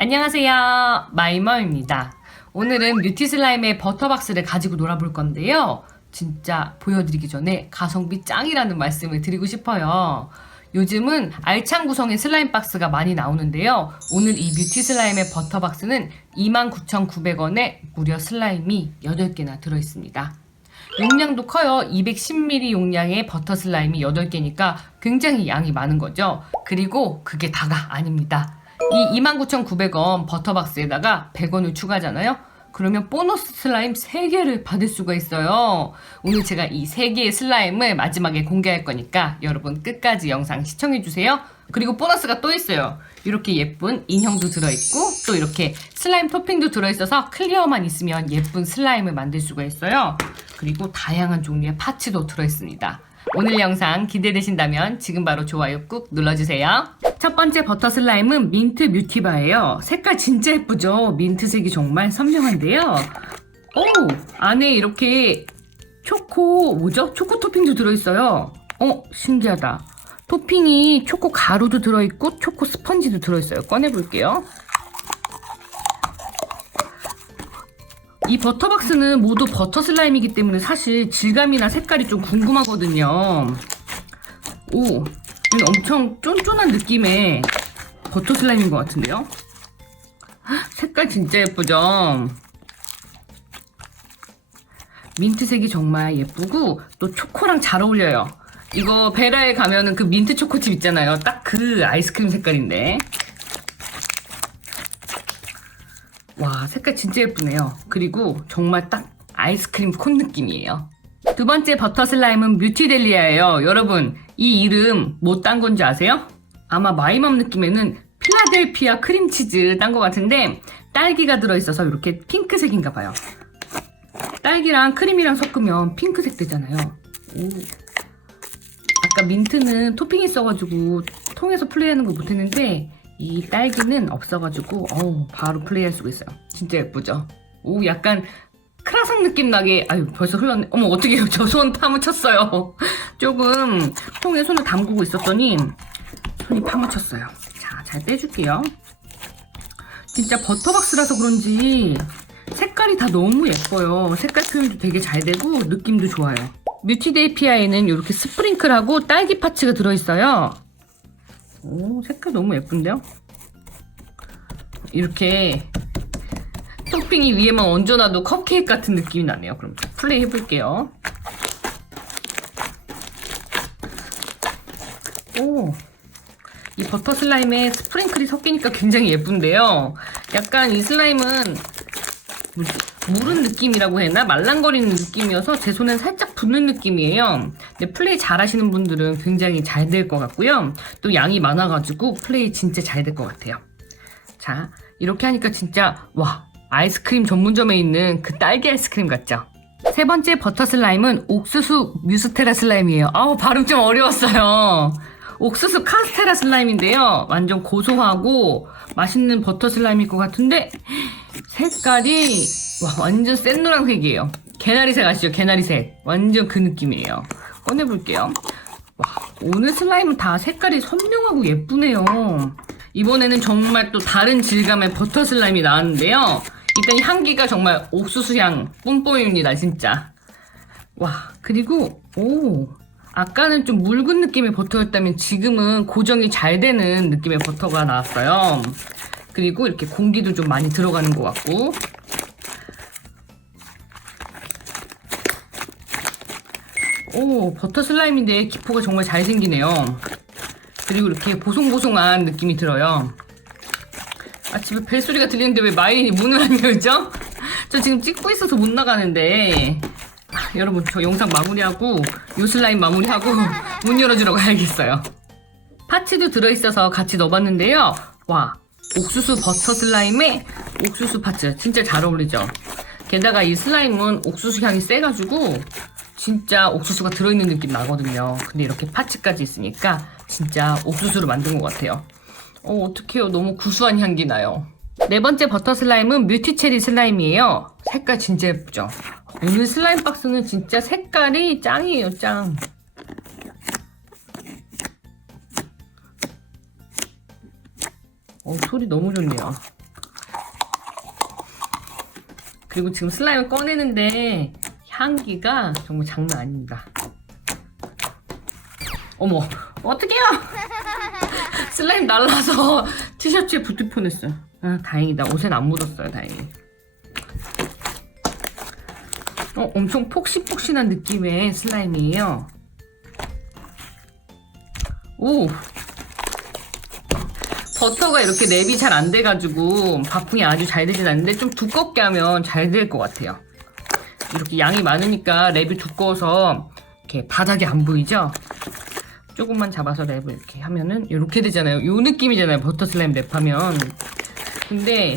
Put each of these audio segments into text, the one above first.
안녕하세요. 마이머입니다. 오늘은 뮤티 슬라임의 버터박스를 가지고 놀아볼 건데요. 진짜 보여드리기 전에 가성비 짱이라는 말씀을 드리고 싶어요. 요즘은 알찬 구성의 슬라임 박스가 많이 나오는데요. 오늘 이 뮤티 슬라임의 버터박스는 29,900원에 무려 슬라임이 8개나 들어있습니다. 용량도 커요. 210ml 용량의 버터 슬라임이 8개니까 굉장히 양이 많은 거죠. 그리고 그게 다가 아닙니다. 이 29,900원 버터박스에다가 100원을 추가하잖아요. 그러면 보너스 슬라임 3개를 받을 수가 있어요. 오늘 제가 이 3개의 슬라임을 마지막에 공개할 거니까 여러분 끝까지 영상 시청해주세요. 그리고 보너스가 또 있어요. 이렇게 예쁜 인형도 들어있고 또 이렇게 슬라임 토핑도 들어있어서 클리어만 있으면 예쁜 슬라임을 만들 수가 있어요. 그리고 다양한 종류의 파츠도 들어있습니다. 오늘 영상 기대되신다면 지금 바로 좋아요 꾹 눌러주세요. 첫 번째 버터 슬라임은 민트 뮤티바예요. 색깔 진짜 예쁘죠? 민트색이 정말 선명한데요. 오! 안에 이렇게 초코, 뭐죠? 초코 토핑도 들어있어요. 어, 신기하다. 토핑이 초코 가루도 들어있고 초코 스펀지도 들어있어요. 꺼내볼게요. 이 버터박스는 모두 버터 슬라임이기 때문에 사실 질감이나 색깔이 좀 궁금하거든요. 오, 이거 엄청 쫀쫀한 느낌의 버터 슬라임인 것 같은데요? 헉, 색깔 진짜 예쁘죠? 민트색이 정말 예쁘고 또 초코랑 잘 어울려요. 이거 베라에 가면은 그 민트 초코칩 있잖아요. 딱 그 아이스크림 색깔인데. 와, 색깔 진짜 예쁘네요. 그리고 정말 딱 아이스크림 콘 느낌이에요. 두 번째 버터 슬라임은 뮤티델리아예요. 여러분, 이 이름 뭐 딴 건지 아세요? 아마 마이맘 느낌에는 필라델피아 크림치즈 딴 것 같은데 딸기가 들어있어서 이렇게 핑크색인가 봐요. 딸기랑 크림이랑 섞으면 핑크색 되잖아요. 오. 아까 민트는 토핑 있어가지고 통에서 플레이하는 거 못했는데 이 딸기는 없어가지고 어우 바로 플레이할 수가 있어요. 진짜 예쁘죠? 오 약간 크라상 느낌 나게 아유 벌써 흘렀네. 어머 어떻게 저 손 파묻혔어요. 조금 통에 손을 담그고 있었더니 손이 파묻혔어요. 자 잘 빼줄게요. 진짜 버터박스라서 그런지 색깔이 다 너무 예뻐요. 색깔 표현도 되게 잘 되고 느낌도 좋아요. 뮤티데이피아에는 이렇게 스프링클하고 딸기 파츠가 들어있어요. 오, 색깔 너무 예쁜데요? 이렇게 토핑이 위에만 얹어놔도 컵케이크 같은 느낌이 나네요. 그럼 플레이 해볼게요. 오, 이 버터 슬라임에 스프링클이 섞이니까 굉장히 예쁜데요. 약간 이 슬라임은? 무른 느낌이라고 해나 말랑거리는 느낌이어서 제 손엔 살짝 붙는 느낌이에요. 근데 플레이 잘 하시는 분들은 굉장히 잘 될 것 같고요. 또 양이 많아가지고 플레이 진짜 잘 될 것 같아요. 자, 이렇게 하니까 진짜 와 아이스크림 전문점에 있는 그 딸기 아이스크림 같죠? 세 번째 버터 슬라임은 옥수수 뮤스테라 슬라임이에요. 아우 발음 좀 어려웠어요. 옥수수 카스테라 슬라임인데요. 완전 고소하고 맛있는 버터 슬라임일 것 같은데 색깔이 와 완전 센 노란색이에요. 개나리색 아시죠? 개나리색. 완전 그 느낌이에요. 꺼내볼게요. 와 오늘 슬라임은 다 색깔이 선명하고 예쁘네요. 이번에는 정말 또 다른 질감의 버터 슬라임이 나왔는데요. 일단 향기가 정말 옥수수 향 뿜뿜입니다, 진짜. 와, 그리고, 오, 아까는 좀 묽은 느낌의 버터였다면 지금은 고정이 잘 되는 느낌의 버터가 나왔어요. 그리고 이렇게 공기도 좀 많이 들어가는 것 같고. 오, 버터 슬라임인데 기포가 정말 잘 생기네요. 그리고 이렇게 보송보송한 느낌이 들어요. 아, 집에 벨소리가 들리는데 왜 마인이 문을 안 열죠? 저 지금 찍고 있어서 못 나가는데. 아, 여러분, 저 영상 마무리하고, 요 슬라임 마무리하고, 문 열어주러 가야겠어요. 파츠도 들어있어서 같이 넣어봤는데요. 와, 옥수수 버터 슬라임에 옥수수 파츠. 진짜 잘 어울리죠? 게다가 이 슬라임은 옥수수 향이 세가지고, 진짜 옥수수가 들어있는 느낌 나거든요. 근데 이렇게 파츠까지 있으니까, 진짜 옥수수로 만든 것 같아요. 어, 어떡해요. 너무 구수한 향기 나요. 네 번째 버터 슬라임은 뮤티체리 슬라임이에요. 색깔 진짜 예쁘죠? 오늘 슬라임 박스는 진짜 색깔이 짱이에요, 짱. 어, 소리 너무 좋네요. 그리고 지금 슬라임을 꺼내는데 향기가 정말 장난 아닙니다. 어머, 어떡해요? 슬라임 날라서 티셔츠에 붙을 뻔했어요. 아, 다행이다. 옷엔 안 묻었어요, 다행히. 어, 엄청 폭신폭신한 느낌의 슬라임이에요. 오! 버터가 이렇게 랩이 잘 안 돼가지고 바풍이 아주 잘 되진 않는데 좀 두껍게 하면 잘 될 것 같아요. 이렇게 양이 많으니까 랩이 두꺼워서 이렇게 바닥이 안 보이죠? 조금만 잡아서 랩을 이렇게 하면은 이렇게 되잖아요. 요 느낌이잖아요. 버터 슬라임 랩하면. 근데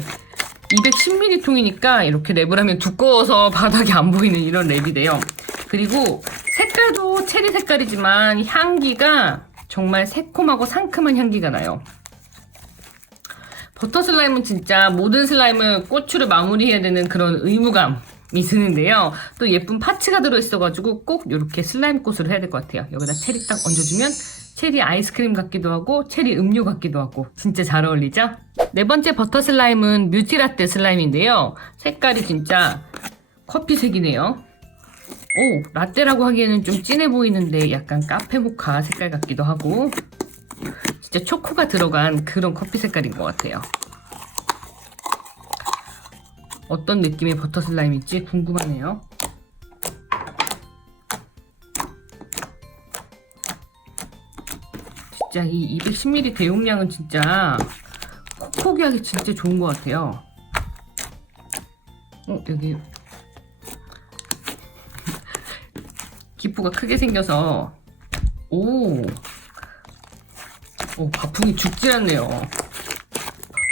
210ml 통이니까 이렇게 랩을 하면 두꺼워서 바닥이 안 보이는 이런 랩이 돼요. 그리고 색깔도 체리 색깔이지만 향기가 정말 새콤하고 상큼한 향기가 나요. 버터 슬라임은 진짜 모든 슬라임을 고추를 마무리해야 되는 그런 의무감 이 드는데요. 또 예쁜 파츠가 들어있어가지고 꼭 이렇게 슬라임 꽃으로 해야 될 것 같아요. 여기다 체리 딱 얹어주면 체리 아이스크림 같기도 하고 체리 음료 같기도 하고 진짜 잘 어울리죠? 네 번째 버터 슬라임은 뮤티라떼 슬라임인데요. 색깔이 진짜 커피색이네요. 오, 라떼라고 하기에는 좀 진해 보이는데 약간 카페 모카 색깔 같기도 하고 진짜 초코가 들어간 그런 커피 색깔인 것 같아요. 어떤 느낌의 버터 슬라임일지 궁금하네요. 진짜 이 210ml 대용량은 진짜 콕콕이하기 진짜 좋은 것 같아요. 어, 여기 기포가 크게 생겨서 오 오, 바풍이 죽질 않네요.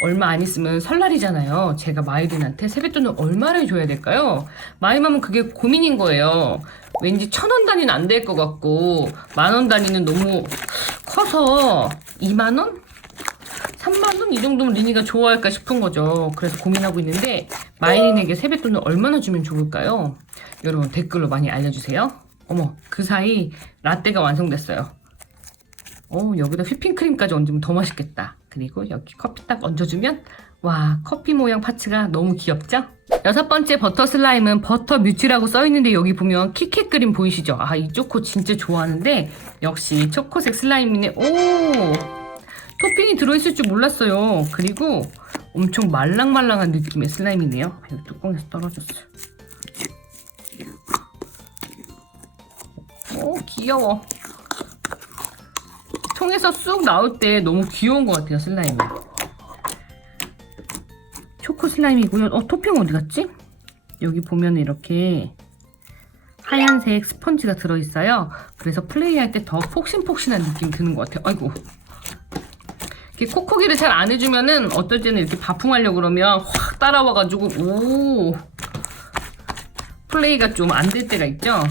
얼마 안 있으면 설날이잖아요. 제가 마이든한테 세뱃돈을 얼마를 줘야 될까요? 마이맘은 그게 고민인 거예요. 왠지 천 원 단위는 안 될 것 같고, 만 원 단위는 너무 커서 2만 원? 3만 원? 이 정도면 리니가 좋아할까 싶은 거죠. 그래서 고민하고 있는데, 마이린에게 세뱃돈을 얼마나 주면 좋을까요? 여러분 댓글로 많이 알려주세요. 어머, 그 사이 라떼가 완성됐어요. 어, 여기다 휘핑크림까지 얹으면 더 맛있겠다. 그리고 여기 커피 딱 얹어주면 와 커피 모양 파츠가 너무 귀엽죠? 여섯 번째 버터 슬라임은 버터 뮤티라고 써있는데 여기 보면 키캣 그림 보이시죠? 아 이 초코 진짜 좋아하는데 역시 초코색 슬라임이네 오 토핑이 들어있을 줄 몰랐어요 그리고 엄청 말랑말랑한 느낌의 슬라임이네요 아, 여기 뚜껑에서 떨어졌어요 오 귀여워 통에서 쑥 나올 때 너무 귀여운 것 같아요 슬라임이 초코 슬라임이고요. 어 토핑 어디 갔지? 여기 보면 이렇게 하얀색 스펀지가 들어있어요. 그래서 플레이할 때 더 폭신폭신한 느낌이 드는 것 같아요. 아이고. 이렇게 콕콕이를 잘 안 해주면은 어떨 때는 이렇게 바풍하려고 그러면 확 따라와가지고 오. 플레이가 좀 안 될 때가 있죠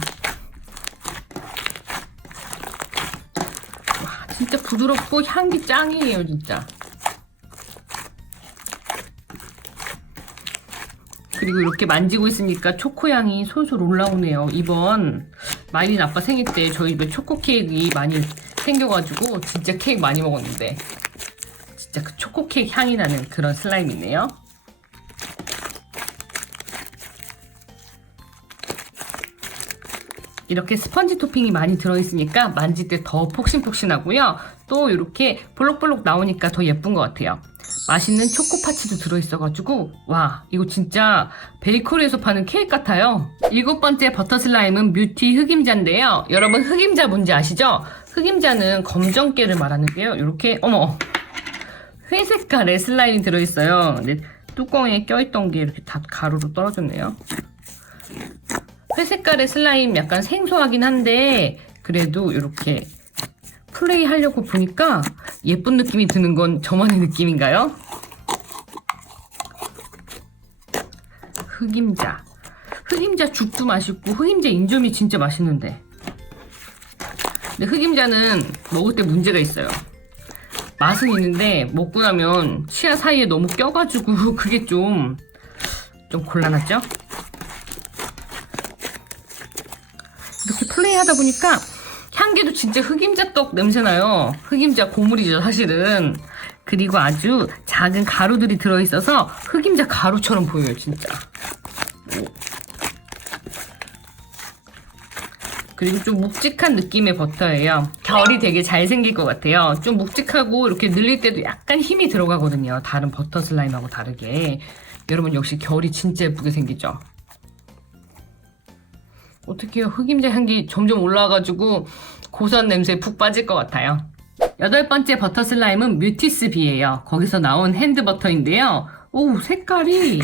진짜 부드럽고 향기 짱이에요, 진짜. 그리고 이렇게 만지고 있으니까 초코향이 솔솔 올라오네요. 이번 마이린 아빠 생일 때 저희 집에 초코 케이크 많이 생겨가지고 진짜 케이크 많이 먹었는데 진짜 그 초코 케이크 향이 나는 그런 슬라임이네요. 이렇게 스펀지 토핑이 많이 들어있으니까 만질 때 더 폭신폭신하고요. 또 이렇게 볼록볼록 나오니까 더 예쁜 것 같아요. 맛있는 초코 파츠도 들어있어가지고 와 이거 진짜 베이커리에서 파는 케이크 같아요. 일곱 번째 버터 슬라임은 뮤티 흑임자인데요. 여러분 흑임자 뭔지 아시죠? 흑임자는 검정깨를 말하는데요. 이렇게 어머 회색깔의 슬라임이 들어있어요. 근데 뚜껑에 껴있던 게 이렇게 다 가루로 떨어졌네요. 회색깔의 슬라임 약간 생소하긴 한데 그래도 이렇게 플레이 하려고 보니까 예쁜 느낌이 드는 건 저만의 느낌인가요? 흑임자 흑임자 죽도 맛있고 흑임자 인절미 진짜 맛있는데 근데 흑임자는 먹을 때 문제가 있어요 맛은 있는데 먹고 나면 치아 사이에 너무 껴가지고 그게 좀 좀 곤란하죠? 하다 보니까 향기도 진짜 흑임자 떡 냄새나요. 흑임자 고물이죠, 사실은. 그리고 아주 작은 가루들이 들어있어서 흑임자 가루처럼 보여요, 진짜. 그리고 좀 묵직한 느낌의 버터예요. 결이 되게 잘 생길 것 같아요. 좀 묵직하고 이렇게 늘릴 때도 약간 힘이 들어가거든요. 다른 버터 슬라임하고 다르게. 여러분 역시 결이 진짜 예쁘게 생기죠? 어떻게요? 흑임자 향기 점점 올라와가지고 고소한 냄새에 푹 빠질 것 같아요. 여덟 번째 버터 슬라임은 뮤티스 비예요. 거기서 나온 핸드 버터인데요. 오, 색깔이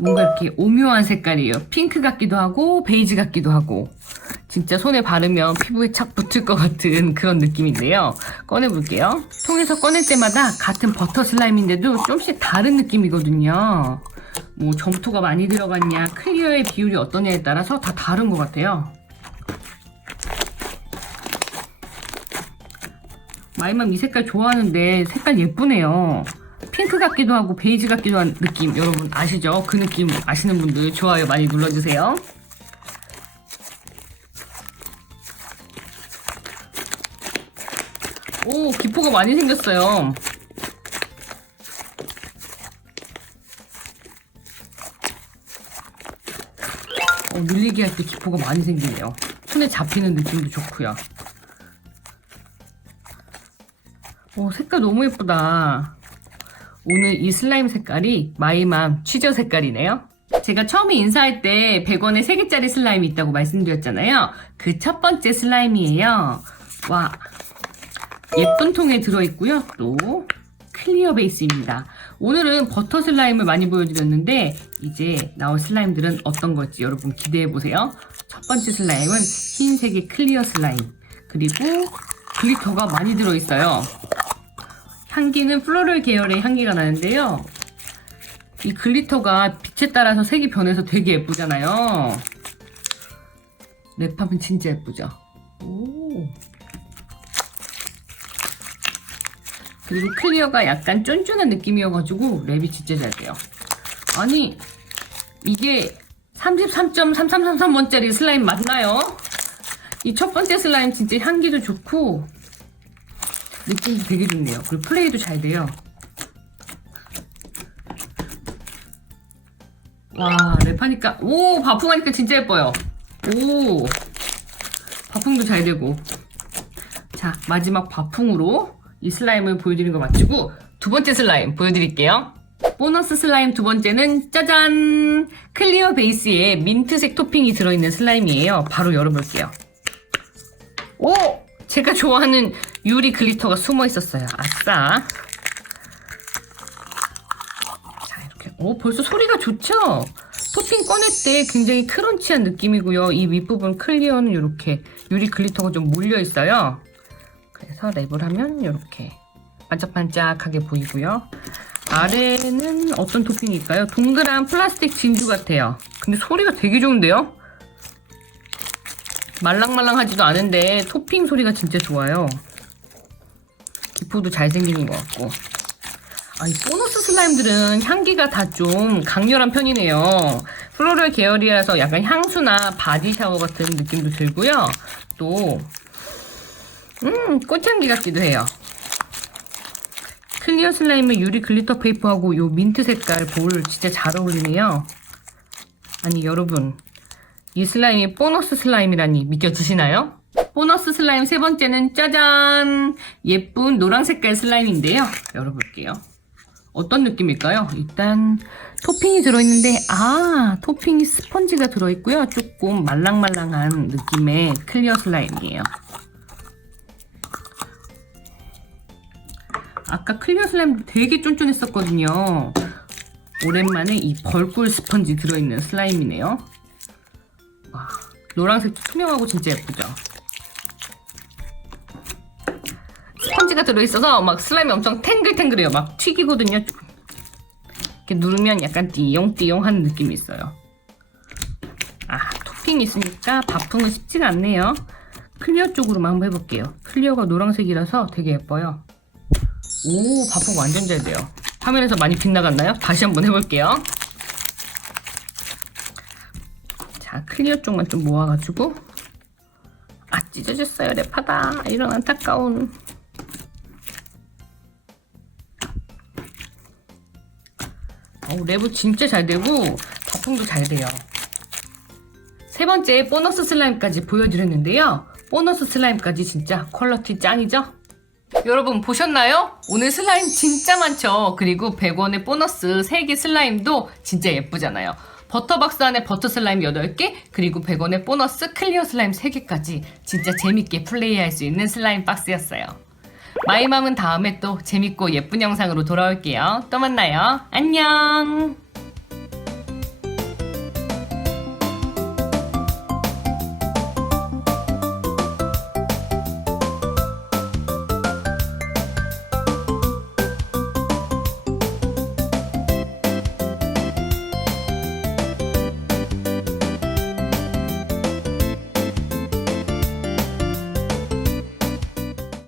뭔가 이렇게 오묘한 색깔이에요. 핑크 같기도 하고 베이지 같기도 하고 진짜 손에 바르면 피부에 착 붙을 것 같은 그런 느낌인데요. 꺼내볼게요. 통에서 꺼낼 때마다 같은 버터 슬라임인데도 조금씩 다른 느낌이거든요. 뭐 점토가 많이 들어갔냐, 클리어의 비율이 어떠냐에 따라서 다 다른 것 같아요. 마이맘 이 색깔 좋아하는데 색깔 예쁘네요. 핑크 같기도 하고 베이지 같기도 한 느낌 여러분 아시죠? 그 느낌 아시는 분들 좋아요 많이 눌러주세요. 오 기포가 많이 생겼어요. 어, 늘리기 할 때 기포가 많이 생기네요. 손에 잡히는 느낌도 좋고요. 오 색깔 너무 예쁘다. 오늘 이 슬라임 색깔이 마이맘 취저 색깔이네요. 제가 처음에 인사할 때 100원에 3개짜리 슬라임이 있다고 말씀드렸잖아요. 그 첫 번째 슬라임이에요. 와, 예쁜 통에 들어있고요. 또 클리어 베이스입니다. 오늘은 버터 슬라임을 많이 보여드렸는데 이제 나올 슬라임들은 어떤 걸지 여러분 기대해보세요. 첫 번째 슬라임은 흰색의 클리어 슬라임 그리고 글리터가 많이 들어있어요. 향기는 플로럴 계열의 향기가 나는데요. 이 글리터가 빛에 따라서 색이 변해서 되게 예쁘잖아요. 랩하면 진짜 예쁘죠? 오. 그리고 클리어가 약간 쫀쫀한 느낌이어가지고 랩이 진짜 잘 돼요. 아니, 이게 33.3333번짜리 슬라임 맞나요? 이 첫 번째 슬라임 진짜 향기도 좋고, 느낌도 되게 좋네요. 그리고 플레이도 잘 돼요. 와, 랩하니까, 오, 바풍하니까 진짜 예뻐요. 오, 바풍도 잘 되고. 자, 마지막 바풍으로 이 슬라임을 보여드린 거 마치고 두 번째 슬라임 보여드릴게요. 보너스 슬라임 두 번째는 짜잔! 클리어 베이스에 민트색 토핑이 들어있는 슬라임이에요. 바로 열어볼게요. 오! 제가 좋아하는 유리 글리터가 숨어 있었어요. 아싸. 자, 이렇게. 오, 벌써 소리가 좋죠? 토핑 꺼낼 때 굉장히 크런치한 느낌이고요. 이 윗부분 클리어는 이렇게 유리 글리터가 좀 몰려 있어요. 그래서 랩을 하면 이렇게 반짝반짝하게 보이고요. 아래는 어떤 토핑일까요? 동그란 플라스틱 진주 같아요. 근데 소리가 되게 좋은데요? 말랑말랑하지도 않은데 토핑 소리가 진짜 좋아요. 기포도 잘 생기는 것 같고. 아, 이 보너스 슬라임들은 향기가 다 좀 강렬한 편이네요. 플로럴 계열이라서 약간 향수나 바디 샤워 같은 느낌도 들고요. 또, 음, 꽃향기 같기도 해요. 클리어 슬라임의 유리 글리터 페이퍼하고 요 민트 색깔 볼 진짜 잘 어울리네요. 아니, 여러분. 이 슬라임이 보너스 슬라임이라니 믿겨지시나요? 보너스 슬라임 세 번째는 짜잔! 예쁜 노란 색깔 슬라임인데요. 열어볼게요. 어떤 느낌일까요? 일단 토핑이 들어있는데 아 토핑이 스펀지가 들어있고요. 조금 말랑말랑한 느낌의 클리어 슬라임이에요. 아까 클리어 슬라임 되게 쫀쫀했었거든요. 오랜만에 이 벌꿀 스펀지 들어있는 슬라임이네요. 와, 노란색도 투명하고 진짜 예쁘죠? 스펀지가 들어있어서 막 슬라임이 엄청 탱글탱글해요. 막 튀기거든요. 이렇게 누르면 약간 띠용띠용 하는 느낌이 있어요. 아, 토핑이 있으니까 바풍은 쉽지가 않네요. 클리어 쪽으로만 한번 해볼게요. 클리어가 노란색이라서 되게 예뻐요. 오, 바풍 완전 잘 돼요. 화면에서 많이 빗나갔나요? 다시 한번 해볼게요. 자, 클리어 쪽만 좀 모아가지고. 아, 찢어졌어요. 랩하다. 이런 안타까운. 어, 랩은 진짜 잘 되고 거품도 잘 돼요. 세 번째 보너스 슬라임까지 보여드렸는데요. 보너스 슬라임까지 진짜 퀄러티 짱이죠? 여러분 보셨나요? 오늘 슬라임 진짜 많죠? 그리고 100원의 보너스 3개 슬라임도 진짜 예쁘잖아요. 버터박스 안에 버터 슬라임 8개, 그리고 100원의 보너스 클리어 슬라임 3개까지 진짜 재밌게 플레이할 수 있는 슬라임 박스였어요. 마이맘은 다음에 또 재밌고 예쁜 영상으로 돌아올게요. 또 만나요. 안녕!